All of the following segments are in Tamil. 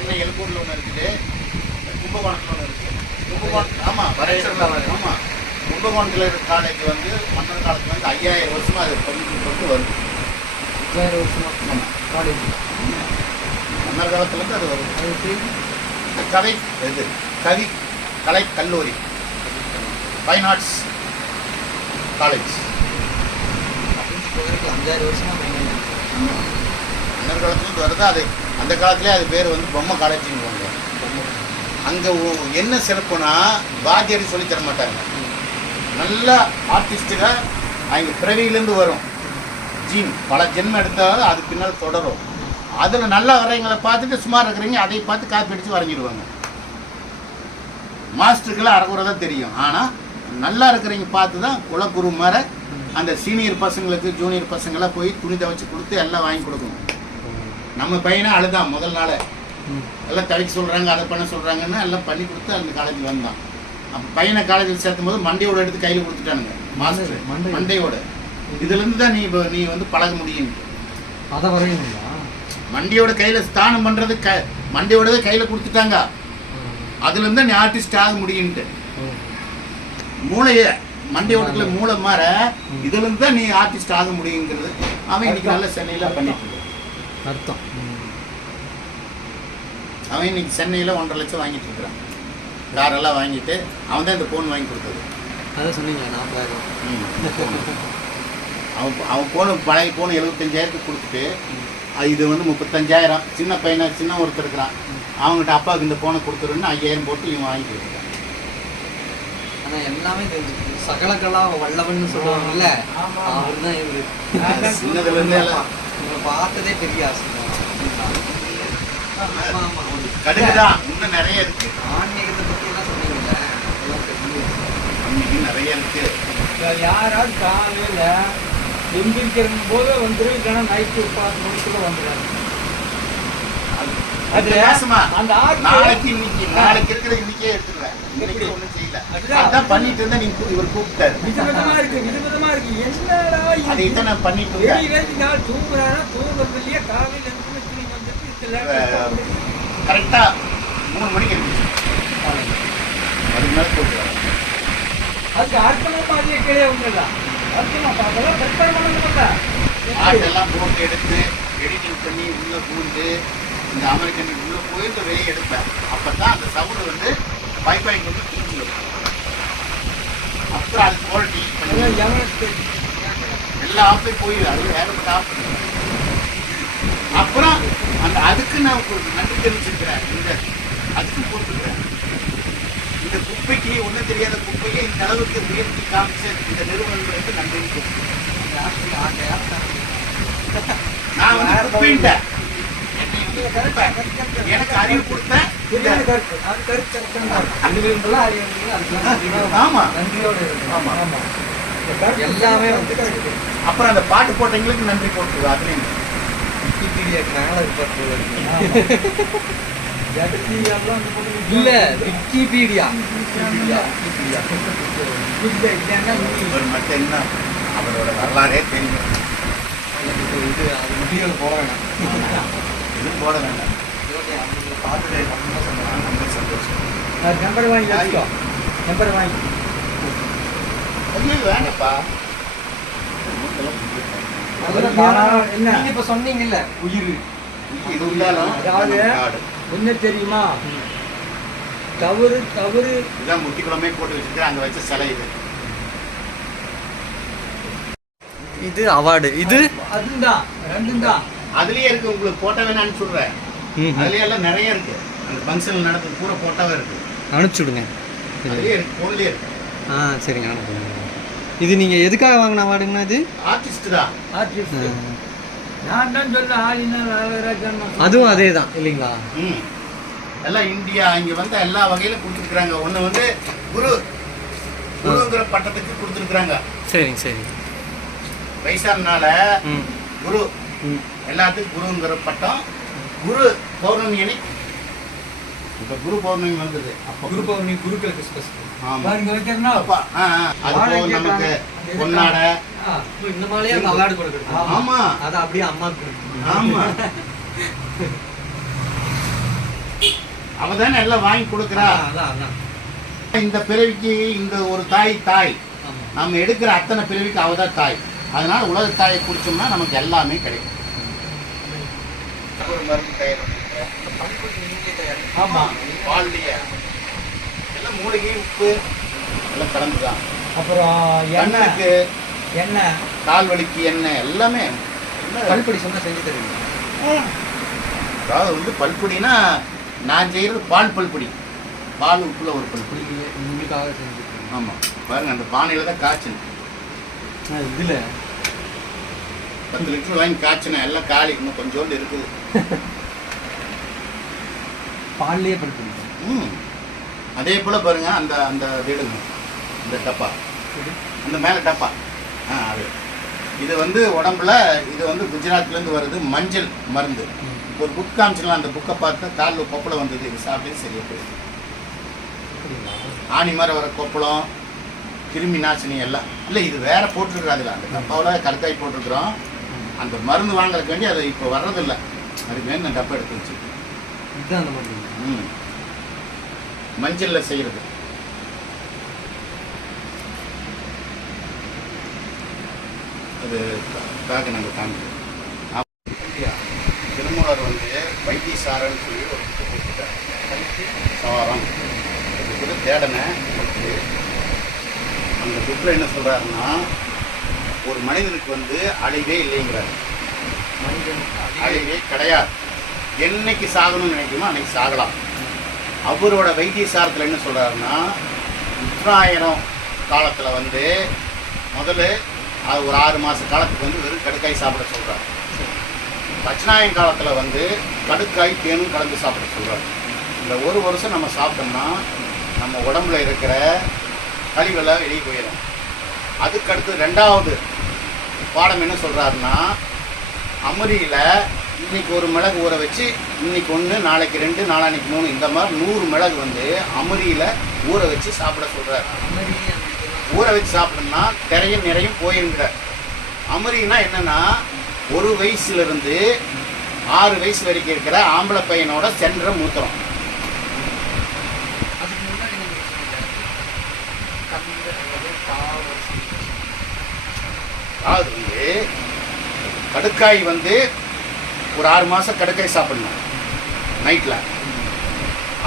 சென்னை எழுப்பூரில் ஒன்று இருக்குது, கும்பகோணத்தில் ஒன்று இருக்குது. கும்பகோணம் ஆமாம் ஆமாம் கும்பகோணத்தில் இருக்கிற காலேஜ் வந்து மன்னர் காலத்தில் வந்து 5000 வருஷமாக அது கொண்டு வருது. 5000 வருஷமாக காலேஜ் மன்னர் காலத்துலேருந்து அது வருது. கவி கலை கல்லூரி, ஃபைன் ஆர்ட்ஸ் காலேஜ் 5000 வருஷமாக மன்னர் காலத்துலேருந்து வருது. அது அந்த காலத்துலேயே அது பேர் வந்து பொம்மை காலேஜுங்குவாங்க. அங்கே என்ன சிறப்புனா வாத்தியாரி சொல்லி தர மாட்டாங்க. நல்ல ஆர்டிஸ்ட்டுகள் அவங்க பிறவியிலேருந்து வரும் ஜீன், பல ஜென்மம் எடுத்தாலும் அது பின்னால் தொடரும். அதில் நல்லா வரைங்களை பார்த்துட்டு சுமார் இருக்கிறீங்க அதை பார்த்து காப்பி அடித்து வரைஞ்சிடுவாங்க. மாஸ்டருக்கெல்லாம் அரைக்குறை தான் தெரியும். ஆனால் நல்லா இருக்கிறவங்க பார்த்து தான் குலக்குரு மாதிரி அந்த சீனியர் பசங்களுக்கு ஜூனியர் பசங்களாம் போய் துணி துவைச்சி கொடுத்து எல்லாம் வாங்கி கொடுக்கணும். நம்ம பையனை அழுதான் முதல் நாள் எல்லாம் தவிக்க சொல்கிறாங்க, அதை பண்ண சொல்கிறாங்கன்னா எல்லாம் பண்ணி கொடுத்து அந்த காலேஜ் வந்தான். அப்போ பையனை காலேஜில் சேர்த்தும் போது மண்டையோடு எடுத்து கையில் கொடுத்துட்டானுங்க மாஸ்டர். மண்டையோடு இதுலேருந்து தான் நீ வந்து பழக முடியும். அதை வரையணுங்களா? மண்டையோட கையில் ஸ்தானம் பண்ணுறது மண்டையோட கையில் கொடுத்துட்டாங்க. அதுலேருந்து நீ ஆர்டிஸ்ட் ஆக முடியும்ட்டு. மூளையை மண்டையோடத்துல மூளை மாற இதுலேருந்து தான் நீ ஆர்டிஸ்ட் ஆக முடியுங்கிறது அவன் இன்னைக்கு நல்ல சென்னையில் பண்ணிட்டு அர்த்தம். அவன் இன்னைக்கு சென்னையில் 1.5 லட்சம் வாங்கிட்டு இருக்கிறான். காரெல்லாம் வாங்கிட்டு அவன் தான் இந்த ஃபோன் வாங்கி கொடுத்தது. அதான் சொன்னீங்க 40,000. அவன் ஃபோனு பழைய ஃபோனு 75,000 கொடுத்துட்டு இது வந்து 35,000 சின்ன பையனை சின்ன ஒருத்தர் இருக்கிறான் அவங்ககிட்ட அப்பாவுக்கு இந்த ஃபோனை கொடுத்துருன்னு 5,000 போட்டு இவன் வாங்கி கொடுக்குறான். ஆனால் எல்லாமே சகலக்கலா வல்லவன் சொல்லுவாங்கல்ல, அவர் தான் இவரு. சின்னதுலேருந்து உங்களை பார்த்ததே பெரிய ஆசை. கடுகுதான் இன்னும் நிறைய இருக்கு. ஆன்மீகத்தை பற்றி எல்லாம் சொன்னீங்கல்ல, ஆன்மீகம் நிறைய இருக்கு. யாராவது காலையில் எந்திரிக்கிற போது வந்துருக்கா நைட்டு 10 மணிக்குள்ள வந்துடுறாங்க. அது அந்த நாளைக்கு இருக்கிற இன்னைக்கே எடுத்துக்கிறேன். இன்னைக்கு ஒன்றும் செய்யல, அதான் பண்ணிட்டு இருந்தா நீங்க இவர் கூப்பிட்டாரு. விதவிதமா இருக்கு என்னடா அதை நான் பண்ணிட்டு இருந்தேன். தூங்குறானா தூங்குறது இல்லையா? காலையில் வந்துட்டு கரெக்டா 3 மணிக்கு இருந்துச்சு. அதுக்கு மேலே கூப்பிடுறாங்க. அதுக்கு அர்த்தமா பாதிய கீழே வந்துடா. அர்த்தமா பார்க்கலாம் ப்ரிப்பேர் பண்ணணும்ல. ஆட்டெல்லாம் போட்டு எடுத்து எடிட்டிங் பண்ணி உள்ள பூந்து இந்த அமெரிக்கன் உள்ள போயிட்டு வெளியே எடுப்பேன். அப்பதான் அந்த சவுண்டு வந்து பைப்பாய் கொண்டு தூக்கிடும். அப்புறம் அது குவாலிட்டி எல்லா ஆஃப்லையும் போயிடும். அது ஏகப்பட்ட ஆஃப். அப்புறம் அந்த அதுக்கு நான் நன்றி தெரிவிச்சிருக்கிறேன். இந்த அதுக்கு போட்டுக்கிறேன். இந்த குப்பைக்கு ஒன்றும் தெரியாத குப்பையை இந்த அளவுக்கு முயற்சி காமிச்ச இந்த நிறுவனங்களுக்கு நன்றி. நான் வந்து குப்பைன்ட்டேன். எனக்கு அறிவு கொடுத்தேன். ஆமா ஆமா எல்லாமே அப்புறம் அந்த பாட்டு போட்டவங்களுக்கு நன்றி போட்டுருவோம். அதுலேயும் இல்ல விக்கிபீடியா மட்டும் என்ன அவரோட வரலாறே தெரியும். இது அது வீடியோவில் போட வேணாம், எதுவும் போட வேண்டாம். பார்த்துட்டு ரொம்ப சந்தோஷம். நம்பர் வாங்கி வச்சுக்கோ. நம்பர் வாங்கி ஐயோ வேணப்பா. என்ன இப்ப சொன்னீங்கல்ல உயிர் இது இருந்தாலும் அதாவது என்ன தெரியுமா? தவறு இதான் முட்டிக்குளமே போட்டு வச்சுட்டு அங்க வச்ச சிலை இது. இது அவார்டு, இது அதுதான் ரெண்டும் தான். அதுலயே இருக்கு. உங்களுக்கு போட்டோ வேணா அனுப்பிச்சுடுறேன். அதுலயே எல்லாம் நிறைய இருக்கு. அந்த ஃபங்க்ஷன் நடந்து பூரா போட்டோவே இருக்கு. அனுப்பிச்சுடுங்க. அதுலயே இருக்கு, போன்லயே இருக்கு. சரிங்க அனுப்புங்க. இது நீங்க எதுக்காக வாங்கின அவார்டுங்கண்ணா? இது ஆர்டிஸ்ட் தான். ஆர்டிஸ்ட் நான் தான் சொல்ல ஆலினா நாகராஜன். அதுவும் அதே தான் இல்லைங்களா? எல்லாம் இந்தியா இங்க வந்து எல்லா வகையிலும் கொடுத்துருக்குறாங்க. ஒன்று வந்து குருங்கிற பட்டத்துக்கு கொடுத்துருக்குறாங்க. சரிங்க சரி. வயசானால குரு எல்லாத்துக்கும் குருங்கிற பட்டம். குரு பௌர்ணமி அன்னைக்கு இப்போ குரு பௌர்ணமி வந்தது. அப்போ குரு பௌர்ணமி குருக்களுக்கு ஸ்பெஷல். ஆமா இங்க வைக்கிறனா அப்பா அது போக நமக்கு பொன்னாடை இந்த மாதிரியே அந்த அவார்டு கொடுக்கணும். ஆமா அது அப்படியே அம்மாவுக்கு கொடுக்கணும். ஆமா அவ தானே எல்லாம் வாங்கி கொடுக்குறா. அதான் அதான். இந்த பிறவிக்கு இந்த ஒரு தாய் தாய், ஆமா. நம்ம எடுக்கிற அத்தனை பிறவிக்கு அவ தான் தாய். அதனால உலக தாயை குடிச்சோம்னா நமக்கு எல்லாமே கிடைக்கும். ஒரு மருந்து தயார் ஆமா. பால்லையே எல்லாம் மூலிகை உப்பு எல்லாம் கலந்துதான். அப்புறம் எண்ணெய், கண்ணுக்கு எண்ணெய், கால் வலிக்கு எண்ணெய் எல்லாமே. பல்பொடி சொன்னா செஞ்சு தருவீங்க. அதாவது வந்து பல்பொடினா நான் செய்கிறது பால் பல்பொடி. பால் உப்புல ஒரு பல்பொடி. உங்களுக்காக செஞ்சு. ஆமாம், பாருங்க அந்த பானையில் தான் காய்ச்சணும். இதில் 10 லிட்டர் வாங்கி காய்ச்சினேன், எல்லாம் காலி, இன்னும் கொஞ்சோண்டு இருக்குது. பால்லையே பல்பொடி. அதே போல் பாருங்க அந்த அந்த வீடுங்க, இந்த டப்பா, அந்த மேலே டப்பா, அது இது வந்து உடம்புல, இது வந்து குஜராத்லேருந்து வருது, மஞ்சள் மருந்து. ஒரு புக் காமிச்சிடலாம், அந்த புக்கை பார்த்து காலில் கொப்பளை வந்தது, இது சாப்பிட்டு சரியாக போயிடுது. ஆணி மாதிரி வர கொப்பளம், கிருமி நாசினி எல்லாம் இல்லை, இது வேற போட்டிருக்கிறாதுல, அந்த டப்பாவில் கருக்காய் போட்டிருக்கிறோம். அந்த மருந்து வாங்குறதுக்கு வேண்டி அது இப்போ வர்றதில்லை, அதுக்கு வேணும் அந்த டப்பா எடுத்து வச்சு. இதுதான் அந்த மருந்து. மஞ்சளில் செய்கிறது. அது நாங்கள் காமிக்கிறோம். திருமூலர் வந்து வைத்தியசாரன்னு சொல்லி ஒரு புக்கு கொடுத்துட்டார். சாரம் அதுக்கு தேடனை புக்கு. அந்த புக்கில் என்ன சொல்கிறாருன்னா, ஒரு மனிதனுக்கு வந்து அழிவே இல்லைங்கிறார். அழிவே கிடையாது. என்னைக்கு சாகணும்னு நினைக்குமோ அன்னைக்கு சாகலாம். அவரோட வைத்தியசாரத்தில் என்ன சொல்கிறாருன்னா, உத்தராயணம் காலத்தில் வந்து முதல்ல அது ஒரு 6 மாத காலத்துக்கு வந்து வெறும் கடுக்காய் சாப்பிட சொல்கிறார். தட்சிணாயன் காலத்தில் வந்து கடுக்காய் தேனும் கலந்து சாப்பிட சொல்கிறார். இந்த 1 வருஷம் நம்ம சாப்பிட்டோம்னா நம்ம உடம்புல இருக்கிற கழிவெல்லாம் வெளியே போயிடும். அதுக்கடுத்து 2வது பாடம் என்ன சொல்கிறாருன்னா, அமரியில் இன்னைக்கு 1 மிளகு ஊற வச்சு, இன்னைக்கு 1, நாளைக்கு 2, நாளான்னைக்கு 3, இந்த மாதிரி 100 மிளகு வந்து அமரியில் ஊற வச்சு சாப்பிட சொல்கிறார். ஊற வச்சு சாப்பிட்டோம்னா நிறையும் போயிருங்கிற. அமரினா என்னன்னா, 1 வயசுலேருந்து 6 வயசு வரைக்கும் இருக்கிற ஆம்பளை பையனோட சென்ற மூத்திரம். அது வந்து கடுக்காய் வந்து ஒரு 6 மாதம் கடுக்காய் சாப்பிடணும். நைட்டில்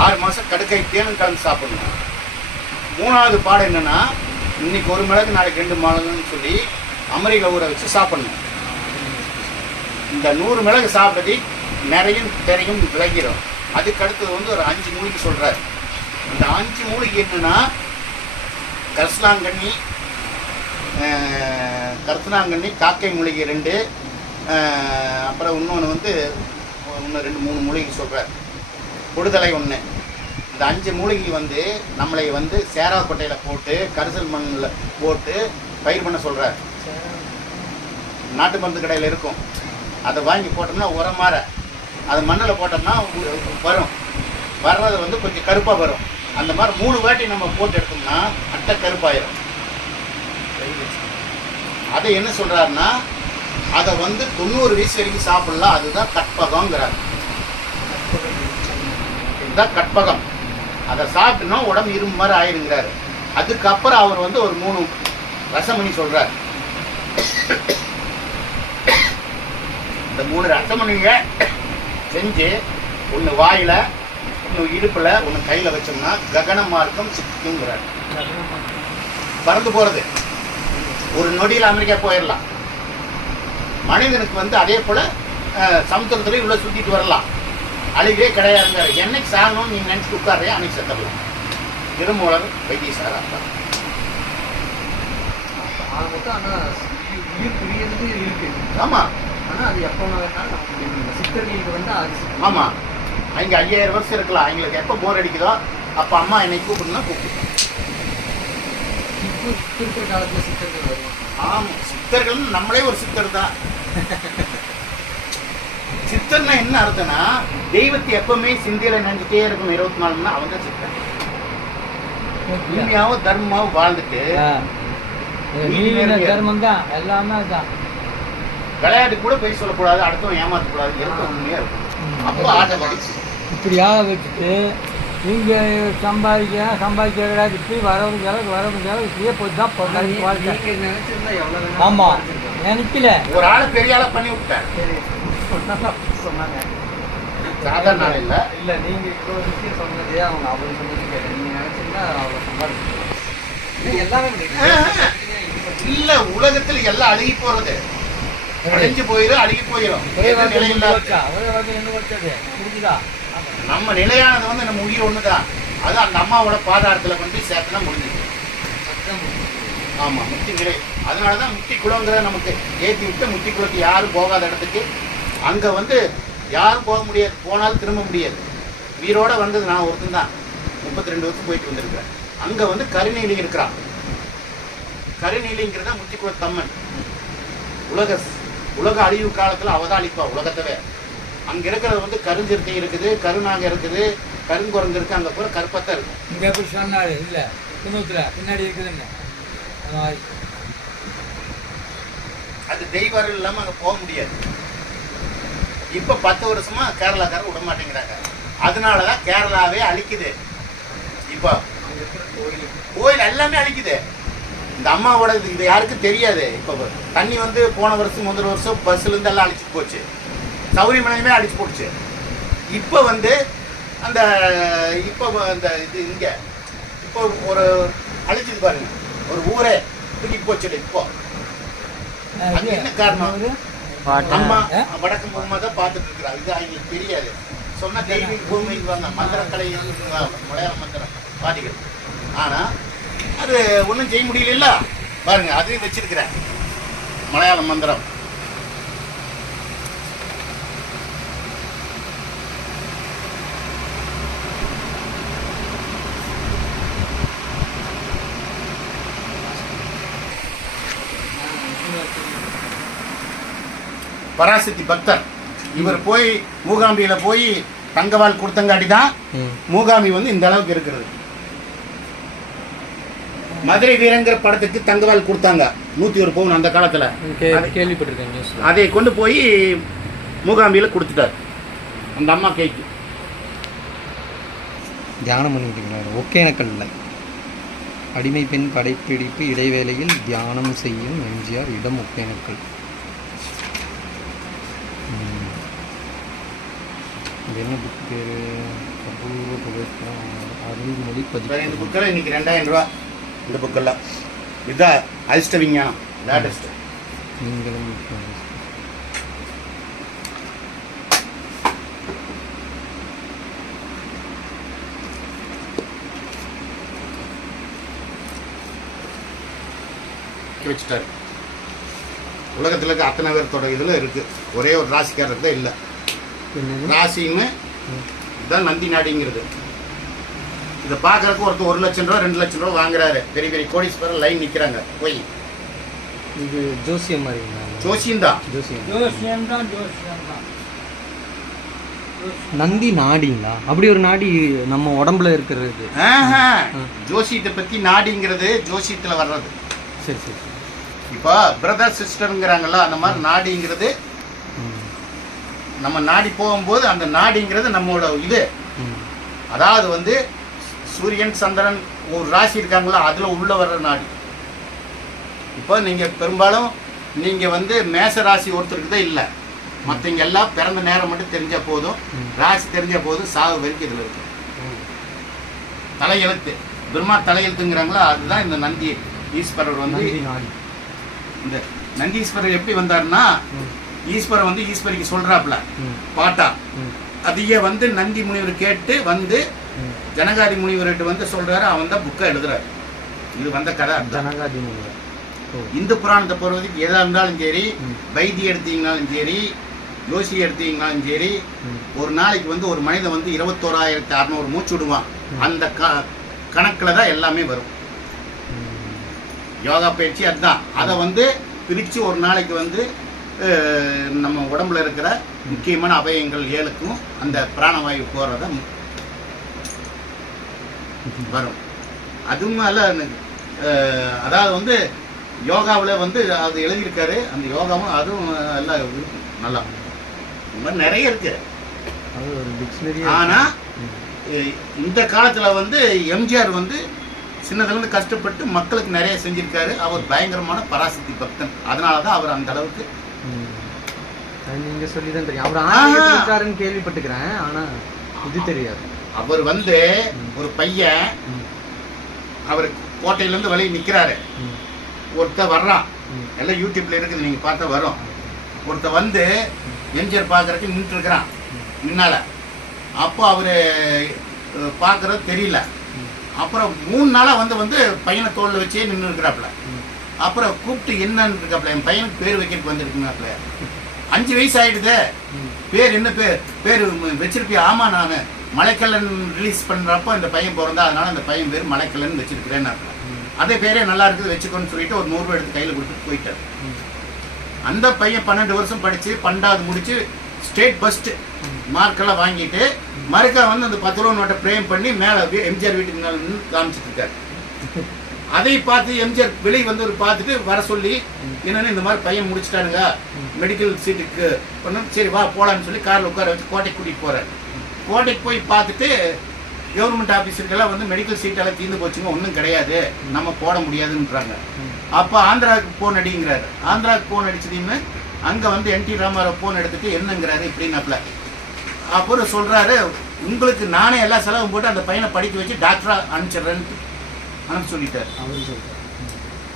6 மாதம் கடுக்காய் தேனும் கலந்து சாப்பிடணும். 3வது பாடம் என்னன்னா, இன்னைக்கு 1 மிளகு நாளைக்கு 2 மிளகுன்னு சொல்லி அமரியில் ஊற வச்சு சாப்பிடணும். இந்த 100 மிளகு சாப்பிட்டது நிறையும் விலகிடும். அதுக்கு அடுத்தது வந்து ஒரு 5 மூலிகை சொல்கிறார். இந்த 5 மூலிகை என்னன்னா, கரிசலாங்கண்ணி, காக்கை மூலிகை 2, அப்புறம் இன்னொன்று வந்து இன்னும் 2-3 மூலிகை சொல்கிறார். கொடுதலை 1. இந்த 5 மூலிகை வந்து நம்மளை வந்து சேராக்கொட்டையில் போட்டு கரிசல் மண்ணில் போட்டு பயிர் பண்ண சொல்கிறார். நாட்டு மருந்து கடையில் இருக்கும், அதை வாங்கி போட்டோம்னா உரமாற, அதை மண்ணில் போட்டோம்னா வரும். வர்றது வந்து கொஞ்சம் கருப்பாக வரும். அந்த மாதிரி 3 வாட்டி நம்ம போட்டு எடுத்தோம்னா அட்டை கருப்பாயிரும். அதை என்ன சொல்கிறாருன்னா, அதை வந்து 90 வயசு வரைக்கும் சாப்பிடலாம். அதுதான் கற்பகங்கிறார். இதுதான் கற்பகம். அதை சாப்பிட்டோம்னா உடம்பு இரும்பு மாதிரி ஆயிருங்கிறாரு. அதுக்கப்புறம் அவர் வந்து ஒரு 3 ரசமணி சொல்கிறார். இந்த 3 ரசமணியை செஞ்சு ஒன்று வாயில், ஒன்று இடுப்பில், ஒன்று கையில் வச்சோம்னா ககன மார்க்கம் சிக்குங்கிறார். பறந்து போகிறது, ஒரு நொடியில் அமெரிக்கா போயிடலாம். மனிதனுக்கு வந்து அதே போல் சமுத்திரத்துலேயும் உள்ள சுற்றிட்டு வரலாம். அழிவே கிடையாதுங்கிறார். என்னைக்கு சாகணும்னு நீங்கள் நினச்சி உட்கார்றே அன்னைக்கு செத்துடலாம். திருமூலர் வைத்தியசாரா தான். ஆமாம். ஆனால் அது எப்போ சித்தர்களுக்கு வந்து அது ஆமாம், அவங்க 5000 வருஷம் இருக்கலாம். அவங்களுக்கு எப்போ போர் அடிக்குதோ அப்போ அம்மா என்னை கூப்பிடணும்னா கூப்பிடு. இப்போ இருக்கிற காலத்தில் சித்தர்கள் வருவாங்க. ஆமாம், சித்தர்கள் நம்மளே ஒரு சித்தர் தான். சித்தர்னா என்ன அர்த்தம்னா, தெய்வத்தை எப்பவுமே சிந்தையில நினைச்சிட்டே இருக்கணும் 24 மணி நேரம். அவன் தான் சித்தர். உண்மையாவும் தர்மமாவும் வாழ்ந்துட்டு தர்மம் தான் எல்லாமே தான். விளையாட்டு கூட போய் சொல்லக்கூடாது, அடுத்தவன் ஏமாற்றக்கூடாது, இருக்க உண்மையா இருக்கும். அப்போ ஆட்டப்படி இப்படியாக வச்சுட்டு நீங்கள் சம்பாதிக்க கிடையாது. இப்படி வரவு இப்படியே போய் தான் வாழ்க்கை. ஆமாம், நினைக்கல. ஒரு ஆள் பெரிய ஆளை பண்ணி விட்டார். சொன்னாங்க சாதாரண ஆள் இல்லை. இல்லை நீங்கள் இவ்வளோ விஷயம் சொன்னதே அவங்க அவர் சொன்னது கேட்க நீங்கள் நினச்சிருந்தா அவ்வளோ சம்பாதிச்சு எல்லாமே இல்ல, உலகத்துல எல்லாம் அழுகி போறது, அழிஞ்சு போயிரும், அழுகி போயிரும். நம்ம நிலையானது வந்து நம்ம உயிர் ஒண்ணுதான். அது அந்த அம்மாவோட பாதாரத்துல கொண்டு சேர்த்துனா முடிஞ்சது. ஆமா, முக்தி நிலை. அதனாலதான் முக்தி குளங்கிற நமக்கு ஏற்றி விட்டு முக்தி குளத்துக்கு யாரும் போகாத இடத்துக்கு அங்க வந்து யாரும் போக முடியாது, போனாலும் திரும்ப முடியாது. உயிரோட வந்தது நான் ஒருத்தன் தான். 32 வருஷம் போயிட்டு வந்திருக்கிறேன். அங்க வந்து கருநீலி இருக்கிறான். கருநீலிங்கிறத முக்தி குள தம்மன். உலக அழிவு காலத்துல அவதான் அழிப்பா உலகத்தவே. அங்க இருக்கிறது வந்து கருஞ்சிறுத்தை இருக்குது, கருநாகம் இருக்குது, கருங்குரங்கு இருக்கு. அங்க போற கருப்பத்தான் இருக்கும். இங்க எப்படி சொன்னாரு? இல்ல குன்னூத்துல பின்னாடி இருக்குதுன்னு. அது தெய்வம் இல்லாம அங்க போக முடியாது. இப்ப 10 வருஷமா கேரளாக்காரர் விட மாட்டேங்கிறாங்க. அதனாலதான் கேரளாவே அழிக்குது. இப்ப கோயில் எல்லாமே அழிக்குது. இந்த அம்மாவோட இது யாருக்கும் தெரியாது. இப்ப தண்ணி வந்து போன வருஷம் முதல் வருஷம் பஸ்ல இருந்து எல்லாம் அழிச்சு போச்சு. சௌரியமலையுமே அடிச்சு போடுச்சு. இப்போ வந்து அந்த இந்த இது இங்க இப்போ ஒரு அழிச்சது பாருங்க, ஒரு ஊரே தூக்கி போச்சு. இப்போ அது என்ன காரணம்? அம்மா வடக்கு முகமா தான் பார்த்துட்டு இருக்கிறாங்க. இது அவங்களுக்கு தெரியாது. சொன்னா தெய்வீக பூமிக்கு வந்த மந்திரக்கலை மலையாள மந்திரம் பாதிகள். ஆனா அது ஒன்றும் செய்ய முடியல. பாருங்க, அதையும் வச்சிருக்கிறேன் மலையாள மந்திரம். பராசக்தி பக்தர் இவர் போய் மூகாம்பியில போய் தங்கவால் கொடுத்தங்காடி தான் மூகாம்பி வந்து இந்த அளவுக்கு இருக்கிறது. மதுரை வீரங்கிற படத்துக்கு தங்கவால் கொடுத்தாங்க, 101 பவுன் அந்த காலத்துல. கேள்விப்பட்டிருக்கேன். அதை கொண்டு போய் மூகாம்பியில கொடுத்துட்டார் அந்த அம்மா கைக்கு. தியானம் பண்ணிக்கிட்டு ஒகேனக்கல்ல அடிமை பெண் படைப்பிடிப்பு இடைவேளையில் தியானம் செய்யும் எம்ஜிஆர் இடம் ஒகேனக்கல். என்ன புக் பேரு? அபூர்வ புகைப்படம் அருள்மொழி பதிப்பு. இந்த புக்கெல்லாம் இன்னைக்கு 2000 ரூபா. இந்த புக்கெல்லாம் இதுதான் அதிர்ஷ்ட விஞ்ஞானம், லேட்டஸ்ட். நீங்களும் வச்சுட்டாரு. உலகத்தில் இருக்க அத்தனை பேர்த்தோட இதில் இருக்குது. ஒரே ஒரு ராசிக்காரருக்கு தான் இல்லை. ராசின்னு இதுதான் நந்தி நாடிங்கிறது. இதை பார்க்கறதுக்கு ஒருத்தர் 1 லட்சம் ரூபா 2 லட்சம் ரூபா வாங்குறாரு. பெரிய பெரிய கோடீஸ்வரர் லைன் நிற்கிறாங்க போய். இது ஜோசியம் மாதிரி. ஜோசியம் தான். நந்தி நாடிங்களா? அப்படி ஒரு நாடி நம்ம உடம்புல இருக்கிறது. ஜோசியத்தை பற்றி நாடிங்கிறது ஜோசியத்தில் வர்றது. சரி சரி. இப்போ பிரதர் சிஸ்டருங்கிறாங்கல்ல, அந்த மாதிரி நாடிங்கிறது நம்ம நாடி போகும்போது அந்த நாடிங்கிறது நம்மளோட இது. அதாவது வந்து சூரியன் சந்திரன் ஒரு ராசி இருக்காங்களா, அதுல உள்ள வர்ற நாடி. இப்போ நீங்க பெரும்பாலும் நீங்க வந்து மேச ராசி ஒருத்தருக்கு தான் இல்லை, மற்றவங்க எல்லாம் பிறந்த நேரம் மட்டும் தெரிஞ்சா போதும், ராசி தெரிஞ்ச போதும் சாவு வரைக்கும் இதுல இருக்கு. தலையெழுத்து பிரம்மா தலையெழுத்துங்கிறாங்களா, அதுதான் இந்த நந்தி ஈஸ்வரர் வந்து. இந்த நந்தீஸ்வரர் எப்படி வந்தாருன்னா, ஈஸ்வரர் வந்து ஈஸ்வரிக்கு சொல்றாப்ல பாட்டா, அதையே வந்து நந்தி முனிவர் கேட்டு வந்து ஜனகாதி முனிவர்கிட்ட வந்து சொல்றாரு. அவன் தான் புக்கை எழுதுறாரு. இது வந்த கதை. ஜனகாதி முனிவர் இந்து புராணத்தை பொறுவதுக்கு எதா இருந்தாலும் சரி, வைத்தியம் எடுத்தீங்கனாலும் சரி, ஜோசி எடுத்தீங்கனாலும் சரி, ஒரு நாளைக்கு வந்து ஒரு மனிதன் வந்து 21,600 மூச்சு விடுவான். அந்த கணக்கில் தான் எல்லாமே வரும். யோகா பயிற்சி அதுதான். அதை வந்து பிரித்து ஒரு நாளைக்கு வந்து நம்ம உடம்புல இருக்கிற முக்கியமான அவயங்கள் 7க்கும் அந்த பிராணவாயு போகிறத வரும். அதுவும் அதாவது வந்து யோகாவில் வந்து அது எழுதியிருக்காரு. அந்த யோகாவும் அதுவும் எல்லாம் இருக்கும் நல்லா. இந்த மாதிரி நிறைய இருக்கு. அது ஒரு டிக்ஷனரி. ஆனால் இந்த காலத்தில் வந்து எம்ஜிஆர் வந்து சின்னதுலேருந்து கஷ்டப்பட்டு மக்களுக்கு நிறைய செஞ்சிருக்காரு. அவர் பயங்கரமான பராசக்தி பக்தன். அதனால தான் அவர் அந்த அளவுக்கு. நீங்க சொல்லி தான் தெரியும் அவர் ஆன்மீகத்தில் இருக்காருன்னு கேள்விப்பட்டுக்கிறேன், ஆனா இது தெரியாது. அவர் வந்து ஒரு பையன் அவர் கோட்டையிலேருந்து வெளியே நிற்கிறாரு. ஒருத்தர் வர்றான், எல்லாம் யூடியூப்ல இருக்குது, நீங்கள் பார்த்தா வரும். ஒருத்தர் வந்து எம்ஜிஆர் பார்க்கறதுக்கு நின்றுட்டு இருக்கிறான் முன்னால. அப்போ அவர் பார்க்கறது தெரியல. அப்புறம் 3 நாளாக வந்து பையனை தோளில் வச்சே நின்று இருக்கிறாப்புல. அப்புறம் கூப்பிட்டு என்னன்னு இருக்காப்புல, என் பையனுக்கு பேர் வைக்கிறதுக்கு வந்துருக்குனாப்புல. 5 வயசு ஆயிடுது, பேர் என்ன பேர் வச்சிருப்பியா? ஆமா, நான் மலைக்கல்லன் ரிலீஸ் பண்றப்போ அந்த பையன் பிறந்தா, அதனால அந்த பையன் பேர் மலைக்கல்லன் வச்சிருக்கிறேன்னாப்புல. அதே பேரே நல்லா இருக்குது வச்சுக்கோன்னு சொல்லிட்டு ஒரு 100 ரூபாய் எடுத்து கையில் கொடுத்துட்டு போயிட்டார். அந்த பையன் 12 வருஷம் படிச்சு 12வது முடிச்சு ஸ்டேட் ஃபர்ஸ்ட் மார்க்கெல்லாம் வாங்கிட்டு மறுக்கா வந்து அந்த 10 ரூபா நோட்டை பிரேம் பண்ணி மேலே எம்ஜிஆர் வீட்டுக்கு மேலே நின்று காமிச்சிட்டு இருக்காரு. அதை பார்த்து எம்ஜிஆர் வெளியே வந்து ஒரு பார்த்துட்டு வர சொல்லி, என்னன்னு இந்த மாதிரி பையன் முடிச்சிட்டானுங்க மெடிக்கல் சீட்டுக்கு பண்ண, சரி வா போகலான்னு சொல்லி காரில் உட்கார வச்சு கோட்டைக்கு கூட்டிகிட்டு போகிறார். கோட்டைக்கு போய் பார்த்துட்டு கவர்மெண்ட் ஆஃபீஸருக்கெல்லாம் வந்து மெடிக்கல் சீட்டெல்லாம் தீர்ந்து போச்சுங்க, ஒன்றும் கிடையாது, நம்ம போட முடியாதுன்றாங்க. அப்போ ஆந்திராவுக்கு ஃபோன் அடிங்கிறாரு. ஆந்திராவுக்கு ஃபோன் அடிச்சதையுமே அங்கே வந்து என்டி ராமாராவ் ஃபோன் எடுத்துட்டு என்னங்கிறாரு இப்படின்னாப்புல. அப்புறம் சொல்கிறாரு, உங்களுக்கு நானே எல்லா செலவும் போட்டு அந்த பையனை படிக்க வச்சு டாக்டராக அனுப்பிச்சிட்றேன்னு அனுப்பி சொல்லிட்டார்.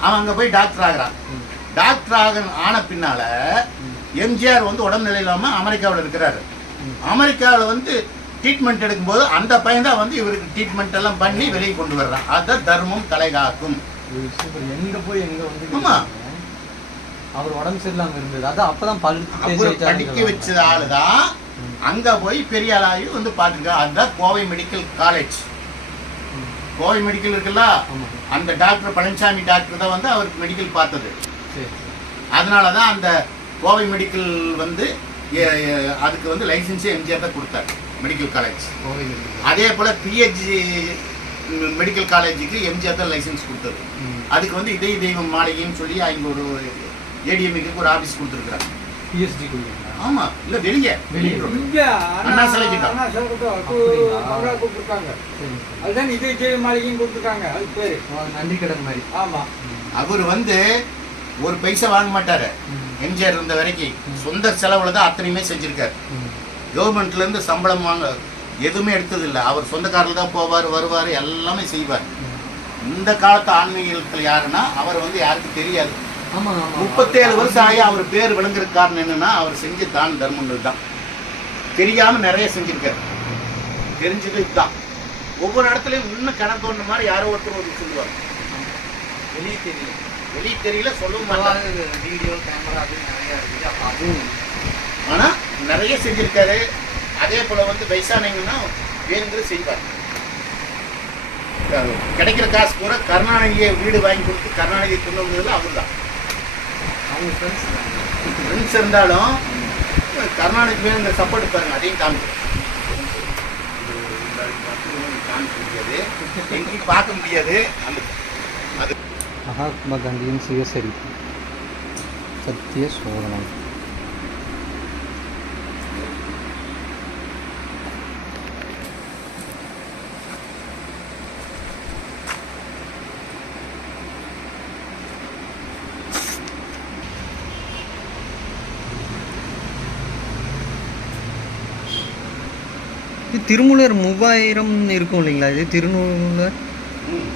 அவன் அங்கே போய் டாக்டர் ஆகிறான். டாக்டர் ஆன பின்னால எம்ஜிஆர் வந்து உடம்புநிலை இல்லாமல் அமெரிக்காவில் இருக்கிறாரு. அமெரிக்காவில் வந்து ட்ரீட்மெண்ட் எடுக்கும்போது அந்த பையன் தான் வந்து இவருக்கு ட்ரீட்மெண்ட் எல்லாம் பண்ணி வெளியே கொண்டு வர்றான். அதுதான் தர்மம் தலை காக்கும். எங்க போய் எங்க வந்து ஆமா, அவர் உடம்பு சரியில்லாம இருந்தது, அதான் அப்பதான் படிக்க வச்ச ஆளுதான் அங்க போய் பெரிய ஆளாகி வந்து பாத்துருக்கா. அதுதான் Kovai medical college. Kovai medical இருக்குல்ல, அந்த டாக்டர் பழனிசாமி டாக்டர் தான் வந்து அவருக்கு மெடிக்கல் பார்த்தது. அதனாலதான் அந்த கோவை மெடிக்கல் வந்து அதுக்கு வந்து லைசன்ஸே எம்ஜிஆர் தான் கொடுத்தாரு, மெடிக்கல் காலேஜ். அதே போல பிஹெச்டி மெடிக்கல் காலேஜுக்கு எம்ஜிஆர் தான் லைசன்ஸ் கொடுத்தது. அதுக்கு வந்து இதய தெய்வம் மாளிகைன்னு சொல்லி அங்கே ஒரு ஏடிஎம்க்கு ஒரு ஆஃபீஸ் கொடுத்துருக்குறாங்க. பிஎஸ்டி. ஆமா, இல்லை வெளியே அண்ணா சிலை கிட்ட கொடுத்துருக்காங்க. அதுதான் இதய தெய்வம் மாளிகையும் கொடுத்துருக்காங்க. அது பேரு நன்றி கடன் மாதிரி. ஆமா, அவர் வந்து ஒரு பைசா வாங்க மாட்டாரு. எம்ஜிஆர் இருந்த வரைக்கும் சொந்த செலவுல தான் அத்தனையுமே செஞ்சிருக்காரு. கவர்மெண்ட்ல இருந்து சம்பளம் வாங்க எதுவுமே எடுத்தது இல்லை. அவர் சொந்த காரில் தான் போவார், வருவார், எல்லாமே செய்வார். இந்த காலத்து ஆன்மீகத்தில் யாருன்னா அவர் வந்து யாருக்கும் தெரியாது. 37 வருஷம் ஆகி அவர் பேர் விளங்குற காரணம் என்னன்னா அவர் செஞ்ச தான தர்மங்கள் தான். தெரியாம நிறைய செஞ்சிருக்காரு. தெரிஞ்சது இதுதான். ஒவ்வொரு இடத்துலயும் இன்னும் கணக்கு தோன்ற மாதிரி யாரோ ஒருத்தர் ஒரு சொல்லுவார். வெளியே தெரியல சொல்லவும் மாட்டாங்க. வீடியோ கேமரா அது நிறைய இருக்குது. அப்போ அதுவும் ஆனா நிறைய செஞ்சிருக்காரு. அதே போல வந்து வயசானீங்கன்னா வேணுங்கிறது செய்வார். கிடைக்கிற காசு கூட கருணாநிதியை வீடு வாங்கி கொடுத்து கருணாநிதியை கொண்டு வந்தது அவர் தான். அவங்க ஃப்ரெண்ட்ஸ் இருந்தாலும் கருணாநிதி வேணுங்கிற சப்போர்ட் பாருங்க, அதையும் காமிக்க முடியாது, எங்கேயும் பார்க்க முடியாது. அந்த அது மகாத்மா காந்தியின் சுயசரிதை சத்திய சோதனம். திருமூலர் 3000 இருக்கும் இல்லைங்களா? இது திருமூலர்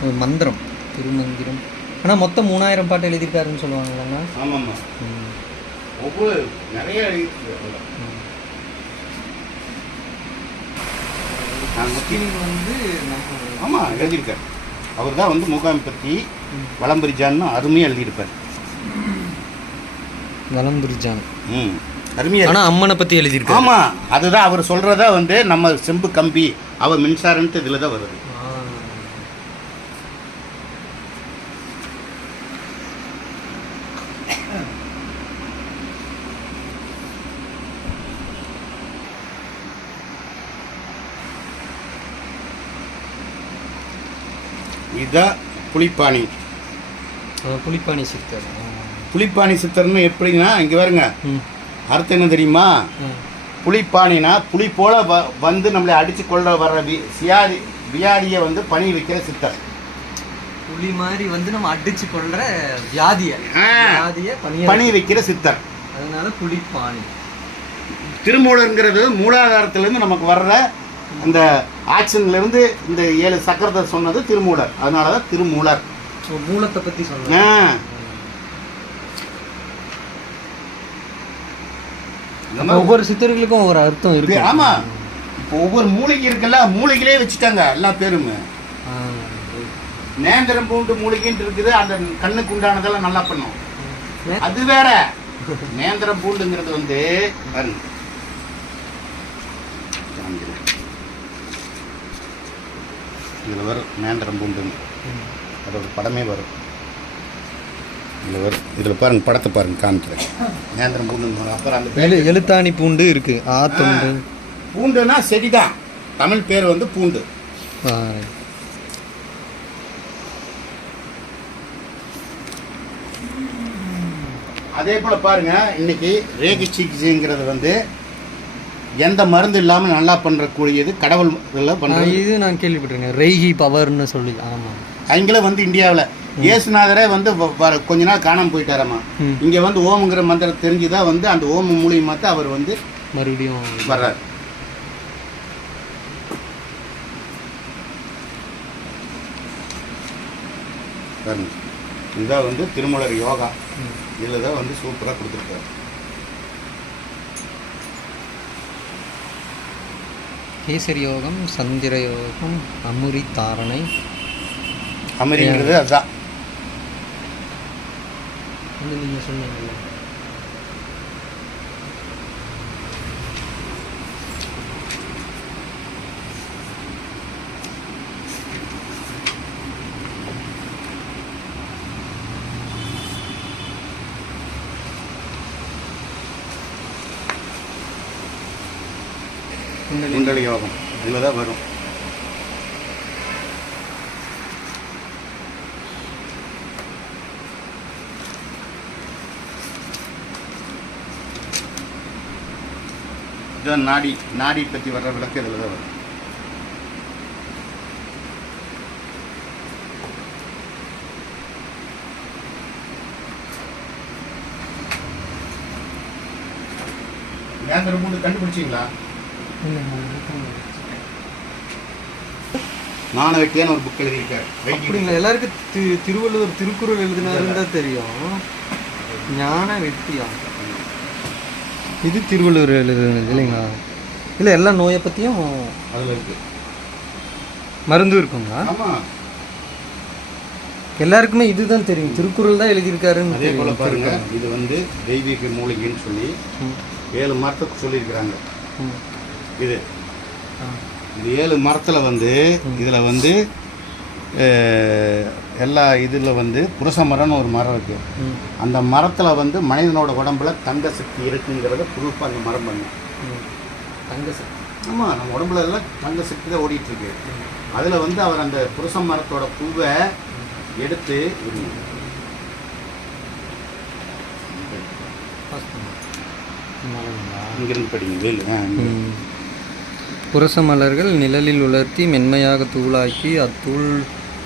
ஒரு மந்திரம், திருமந்திரம். ஆனால் மொத்தம் 3000 பாட்டு எழுதியிருக்காருன்னு சொல்லுவாங்களாங்க. ஆமாம்மா, ஒவ்வொரு நிறைய வந்து ஆமாம் எழுதியிருக்கார். அவர் தான் வந்து மூகாம்பி பற்றி வலம்பரிஜான்னு அருமையாக எழுதியிருப்பார். வலம்பரிஜான் அருமையாக. ஆனால் அம்மனை பற்றி எழுதியிருக்காரு. ஆமாம், அதுதான் அவர் சொல்கிறதா வந்து நம்ம செம்பு கம்பி அவர் மின்சாரன்ட்டு இதில் தான் வருது. இதுதான் புலிப்பாணி. புலிப்பாணி சித்தர். புலிப்பாணி சித்தர்னு எப்படின்னா இங்கே வருங்க, அர்த்தம் என்ன தெரியுமா? புலிப்பாணினா புலி போல வந்து நம்மளை அடித்து கொள்ள வர்ற வியாதியை வந்து பணி வைக்கிற சித்தர். புலி மாதிரி வந்து நம்ம அடிச்சு கொள்ற வியாதியை பணி வைக்கிற சித்தர். அதனால புலிப்பாணி. திருமூலருங்கிறது மூலாதாரத்திலேருந்து நமக்கு வர்ற அந்த ஆக்ஷன்லேருந்து இந்த 7 சக்கரத்தை சொன்னது திருமூலர். அதனால தான் திருமூலர். மூலத்தை பற்றி சொன்னேன். ஒவ்வொரு சித்தர்களுக்கும் ஒவ்வொரு அர்த்தம் இருக்கு. ஆமாம், இப்போ ஒவ்வொரு மூலிகை இருக்குல்ல, மூலிகையிலே வச்சுட்டாங்க எல்லா பேருமே. நேந்திரம் பூண்டு மூலிகைன்னு இருக்குது, அந்த கண்ணுக்கு உண்டானதெல்லாம் நல்லா பண்ணும். அது வேற. நேந்திரம் பூண்டுங்கிறது வந்து இதில் வரும் நேந்திரம் பூண்டுன்னு, அதோட படமே வரும். இதில் வரும். இதில் பாருங்க, படத்தை பாருங்க, காமிக்கிறேன். நேந்திரம் பூண்டு. அப்புறம் அந்த எழுத்தாணி பூண்டு இருக்கு. பூண்டுனா செடிதான், தமிழ் பேர் வந்து பூண்டு. அதே போல் பாருங்க, இன்னைக்கு ரேகி சிகிச்சைங்கிறது வந்து எந்த மருந்து இல்லாமல் நல்லா பண்ணுறக்கூடியது கடவுள் இதில் பண்ணுறது. இது நான் கேள்விப்பட்டிருக்கேன், ரெய்கி பவர்னு சொல்லி. ஆமாம், அவங்களே வந்து இந்தியாவில் இயேசுநாதரே வந்து கொஞ்ச நாள் காணாமல் போயிட்டாராமா. இங்கே வந்து ஓமுங்கிற மந்திரம் தெரிஞ்சுதான் வந்து அந்த ஓம மூலியமாக தான் அவர் வந்து மறுபடியும் வர்றார். இதுதான் வந்து திருமூலர் யோகா. இதில் தான் வந்து சூப்பராக கொடுத்துருக்காரு. கேசரி யோகம், சந்திர யோகம், அமுரி தாரணை. அமுரிங்கிறது அதுதான் நீங்கள் சொன்னீங்கல்ல. குண்டலி யோகம் இதில் தான் வரும். இதுதான் நாடி பற்றி வர்ற விளக்கு இதில் தான் வரும். நேந்திரம் பூண்டு கண்டுபிடிச்சிங்களா? ஞானவெட்டியான்னு ஒரு புக் எழுதியிருக்காரு. அப்படிங்களா? எல்லாருக்கும் திருவள்ளுவர் திருக்குறள் எழுதினாருன்னு தான் தெரியும். ஞான வெட்டியா? இது திருவள்ளுவர் எழுதுனது இல்லைங்களா? இல்லை, எல்லா நோயை பற்றியும் அதில் இருக்கு. மருந்து இருக்குங்களா? ஆமாம், எல்லாருக்குமே இதுதான் தெரியும், திருக்குறள் தான் எழுதியிருக்காருன்னு. அதே போல் பாருங்க, இது வந்து தெய்வீக மூலிகைன்னு சொல்லி 7 மரத்துக்கு சொல்லியிருக்கிறாங்க. இது 7 மரத்தில் வந்து இதில் வந்து எல்லா இதில் வந்து புருஷ மரம்னு ஒரு மரம் இருக்குது. அந்த மரத்தில் வந்து மனிதனோட உடம்புல தங்க சக்தி இருக்குங்கிறத ப்ரூஃப் அந்த மரம் பண்ணும். தங்க சக்தி? ஆமாம், நம்ம உடம்புல எல்லாம் தங்க சக்தி தான் ஓடிட்டுருக்கு. அதில் வந்து அவர் அந்த புருஷ மரத்தோட பூவை எடுத்து இங்கிருந்து படிங்க. வேலு புரச மலர்கள் நிழலில் உலர்த்தி மென்மையாக தூளாக்கி அத்தூள்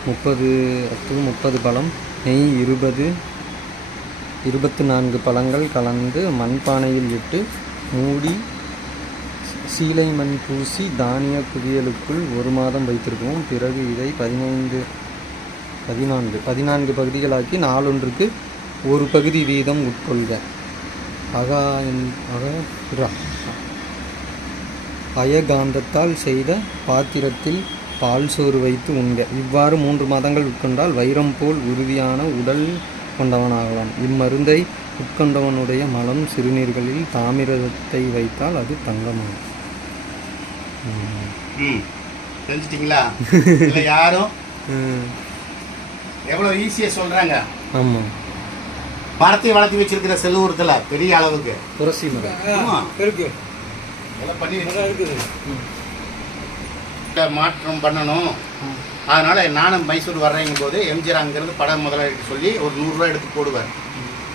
30 பழம், நெய் 24 பழங்கள் கலந்து மண்பானையில் இட்டு மூடி சீலை மண் பூசி தானிய குவியலுக்குள் 1 மாதம் வைத்திருக்கவும். பிறகு இதை 14 பகுதிகளாக்கி நாளொன்றுக்கு 1 பகுதி வீதம் உட்கொள்க. அயகாந்தத்தால் செய்த பாத்திரத்தில் பால் சோறு வைத்து உண்க. இவ்வாறு 3 மாதங்கள் உட்கொண்டால் வைரம் போல் உறுதியான உடல் கொண்டவனாகலாம். இம்மருந்தை உட்கொண்டவனுடைய மலம் சிறுநீர்களில் தாமிரத்தை வைத்தால் அது தங்கமாகும். தெரிஞ்சிட்டிங்களா? இல்லை யாரும் எவ்வளோ ஈஸியாக சொல்கிறாங்க. ஆமாம், மரத்தை வளர்த்தி வச்சிருக்கிற செல்லூரத்தில் பெரிய அளவுக்கு துளசி மரம் இருக்கு. பண்ணி மாற்றம் பண்ணணும். அதனால நானும் மைசூர் வர்றேங்கும் போது எம்ஜிஆர் அங்கிருந்து படம் முதலாளி சொல்லி ஒரு 100 ரூபா எடுத்து போடுவார்.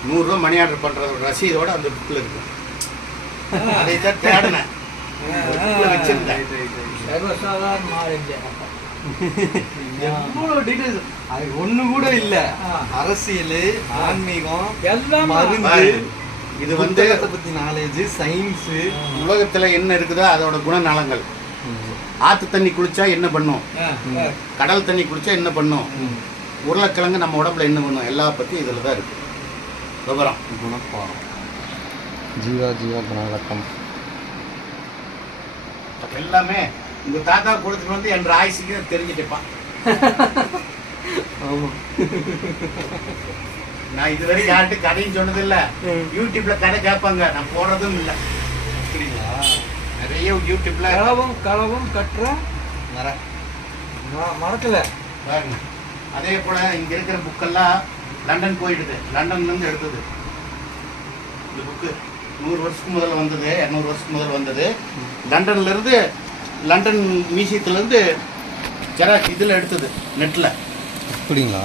100 ரூபா மணி ஆர்டர் பண்ணுறது ரசீதோடு அந்த புக்கில் இருக்கும். அதை தான் தேடினேன், வச்சிருந்தேன். சர்வசாதாரண ஆளுங்க. எவ்வளவு டீடைல்ஸ், அது ஒண்ணு கூட இல்ல. அரசியல், ஆன்மீகம், எல்லாம் மருந்து, இது வந்து புத்தகத்தை பத்தி நாலேஜ், சயின்ஸ், உலகத்துல என்ன இருக்குதோ அதோட குணநலங்கள். ஆத்து தண்ணி குளிச்சா என்ன பண்ணும், கடல் தண்ணி குளிச்சா என்ன பண்ணும், உருளைக்கிழங்கு நம்ம உடம்புல என்ன பண்ணும், எல்லா பத்தி இதுல தான் இருக்கு விவரம். குணப்பாடம், ஜீவா குணவிளக்கம் எல்லாமே உங்க தாத்தா கொடுத்துட்டு வந்து என்ற ஆயுசுக்கு தெரிஞ்சுட்டுப்பான். ஆமா. நான் இதுவரை யார்கிட்ட கதையும் சொன்னது இல்ல. யூடியூப்ல கதை கேட்பாங்க, நான் போடுறதும் இல்லை. நிறைய யூடியூப்ல களவும் கற்ற மரத்துல பாருங்க. அதே போல இங்க இருக்கிற புக்கெல்லாம் லண்டன் போயிடுது, லண்டன்ல இருந்து எடுத்தது. இந்த புக்கு 100 வருஷத்துக்கு முதல்ல வந்தது, 200 வருஷத்துக்கு முதல்ல வந்தது. லண்டன்ல இருந்து, லண்டன் மியூசியத்துல இருந்து ஜெராக்ஸ் இதுல எடுத்தது, நெட்ல. அப்படிங்களா?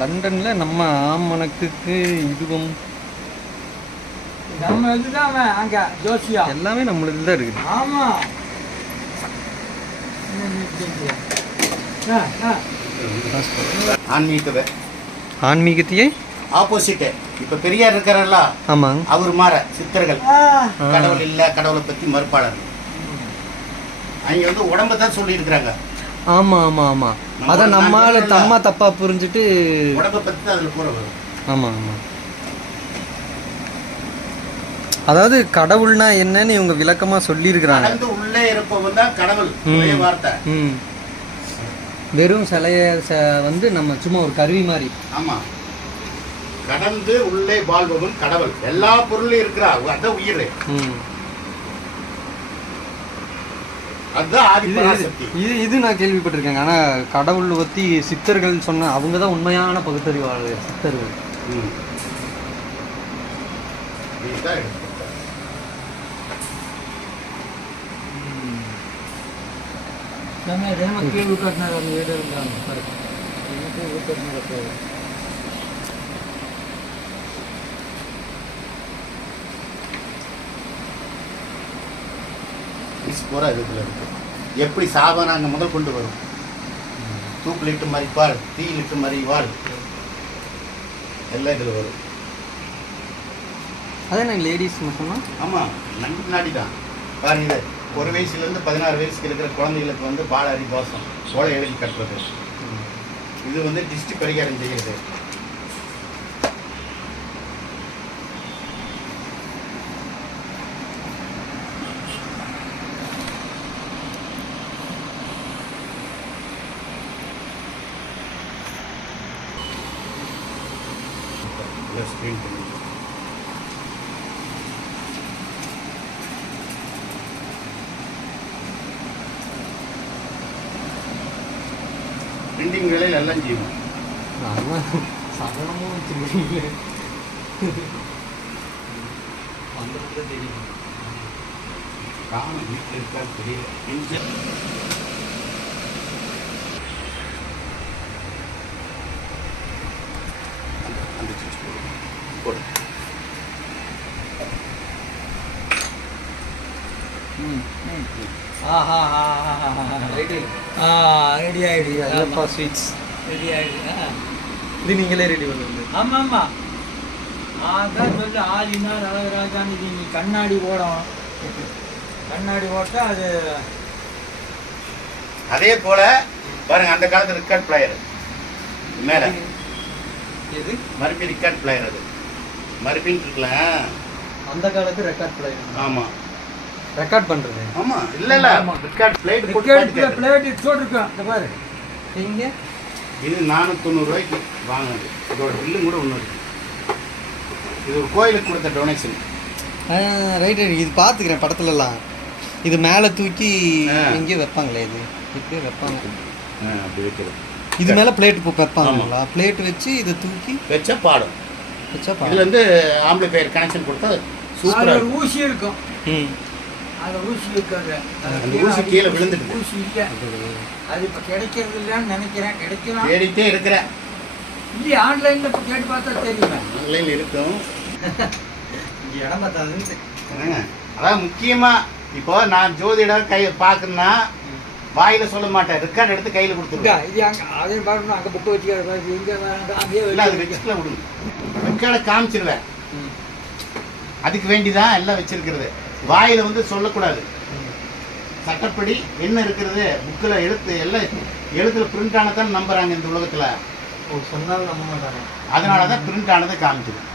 லண்டன்ல நம்ம ஆமணக்குக்கு இதுவும் நம்ம இதுதான் அங்க ஜோசியா எல்லாமே நம்மளுக்கு தான் இருக்குது. ஆமா. ஆன்மீகத்தையே ஆப்போசிட். இப்ப பெரியார் இருக்கிறல்ல, ஆமாங்க, அவர் மாற சித்தர்கள் கடவுள் இல்ல, கடவுளை பத்தி மறுப்பாளர். அவங்க வந்து உடம்ப தான் சொல்லி இருக்கிறாங்க. ஆமா ஆமா ஆமா. அத நம்மால தம்மா தப்பா புரிஞ்சுட்டு உடம்ப பத்தி தான் அதுல கூற வரும். ஆமா ஆமா. அதாவது கடவுள்னா என்னன்னு இவங்க விளக்கமா சொல்லி இருக்கிறாங்க. கடந்து உள்ளே இருப்பவன் தான் கடவுள், ஒரே வார்த்தை. வெறும் சிலைய வந்து நம்ம சும்மா ஒரு கருவி மாதிரி. ஆமா. கடந்து உள்ளே வாழ்பவன் கடவுள். எல்லா பொருளும் இருக்கிறா, அதான் உயிர். அதுதான் ஆதிபராசக்தி. இது நான் கேள்விப்பட்டிருக்கேங்க. ஆனா கடவுள் பத்தி சித்தர்கள் சொன்ன அவங்க தான் உண்மையான பகுத்தறிவாளர் சித்தர்கள். கேள்வி கட்டினார் அந்த வீடு இருந்தாங்க. பூரா இதுல இருக்கு. எப்படி சாபம் அங்க முதல் கொண்டு வரும். தூக்கிலிட்டு மறிப்பாள், தீயிலிட்டு மறிவாள், எல்லாம் இதுல வரும். அதான் லேடிஸ் மட்டுமா? ஆமா, நன்கு முன்னாடி தான் பாருங்க. இது 1 வயசுலேருந்து 16 வயசுக்கு இருக்கிற குழந்தைகளுக்கு வந்து பால அறிவாசம், சோலை எழுதி கட்டுறது. இது வந்து டிஸ்டி பரிகாரம் செய்கிறது. ஸ்க்ரீன் பண்ணி பிரிண்டிங் வேலையில் எல்லாம் செய்வோம். சாதாரணமாக வச்சுருக்கீங்களே அந்த தெரியும். காணும் வீட்டில் இருக்கா தெரியல. அந்த சுவிட்ச் போடு. ரெடி ஆயிடுச்சு. ஸ்வீட்ஸ் ரெடி ஆயிடுச்சு. இது நீங்களே ரெடி பண்ணுங்க. ஆமா ஆமா. அதான் சொல்லு, ஆலினா அழகராஜான்னு இது நீ கண்ணாடி ஓடும். கண்ணாடி ஓட்டா அது. அதே போல பாருங்க, அந்த காலத்து ரெக்கார்ட் பிளேயர் மேல எது மறுபடியும் ரெக்கார்ட் பிளேயர், அது மறுபடியும் இருக்குல்ல அந்த காலத்து ரெக்கார்ட் பிளேயர். ஆமா, ரெக்கார்ட் பண்றது. ஆமா இல்ல இல்ல ரெக்கார்ட் பிளேட் பிளேட் போட்டுருக்கேன். இந்த பாரு இங்க இது 490 ரூபாய்க்கு வாங்கினது. இதோட பில்லும் கூட ஒன்று இருக்கு. இது ஒரு கோயிலுக்கு கொடுத்த டொனேஷன். Right right. இது பார்த்துக்கிறேன் படத்துலலாம். இது மேலே தூக்கி எங்கேயோ வைப்பாங்களே, இது இப்படியே வைப்பாங்க. அப்படி வைக்கிறது. இது மேலே பிளேட் வைப்பாங்களா? பிளேட் வச்சு இதை தூக்கி வச்சா பாடும். வச்சா இதுல இருந்து ஆம்பிளிஃபையர் கனெக்ஷன் கொடுத்தா சூப்பரா ஒரு ஊசி இருக்கும். அந்த ஊசி இருக்காது. அந்த ஊசி கீழே விழுந்துட்டு ஊசி இல்லை. அது இப்போ கிடைக்கிறது இல்லைன்னு நினைக்கிறேன். கிடைக்கலாம். தேடிட்டே இருக்கிறேன். இல்லையே, ஆன்லைனில் இப்போ கேட்டு பார்த்தா தெரியுமே. ஆன்லைனில் இருக்கும். இங்கே இடம் பார்த்தாது. அதான் முக்கியமா இப்போ நான் ஜோதிடம் கை பார்க்கணும்னா வாயில சொல்ல மாட்டேன், ரெக்கார்ட் எடுத்து கையில கொடுத்துருவேன். இது அங்கே அதையும் பார்க்கணும், அங்கே புக்கு வச்சுக்க இங்கே அங்கேயே இல்லை அது ரெஜிஸ்டர்ல கொடுங்க, ரெக்கார்டை காமிச்சிருவேன். அதுக்கு வேண்டிதான் எல்லாம் வச்சிருக்கிறது. வாயில வந்து சொல்லக்கூடாது. சட்டப்படி என்ன இருக்கிறது புக்கில் எழுத்து எல்லாம் எழுத்துல பிரிண்ட் ஆனதான் நம்புறாங்க இந்த உலகத்துல. சொன்னாலும் நம்ப மாட்டாங்க. அதனாலதான் பிரிண்ட் ஆனதை காமிச்சிடும்.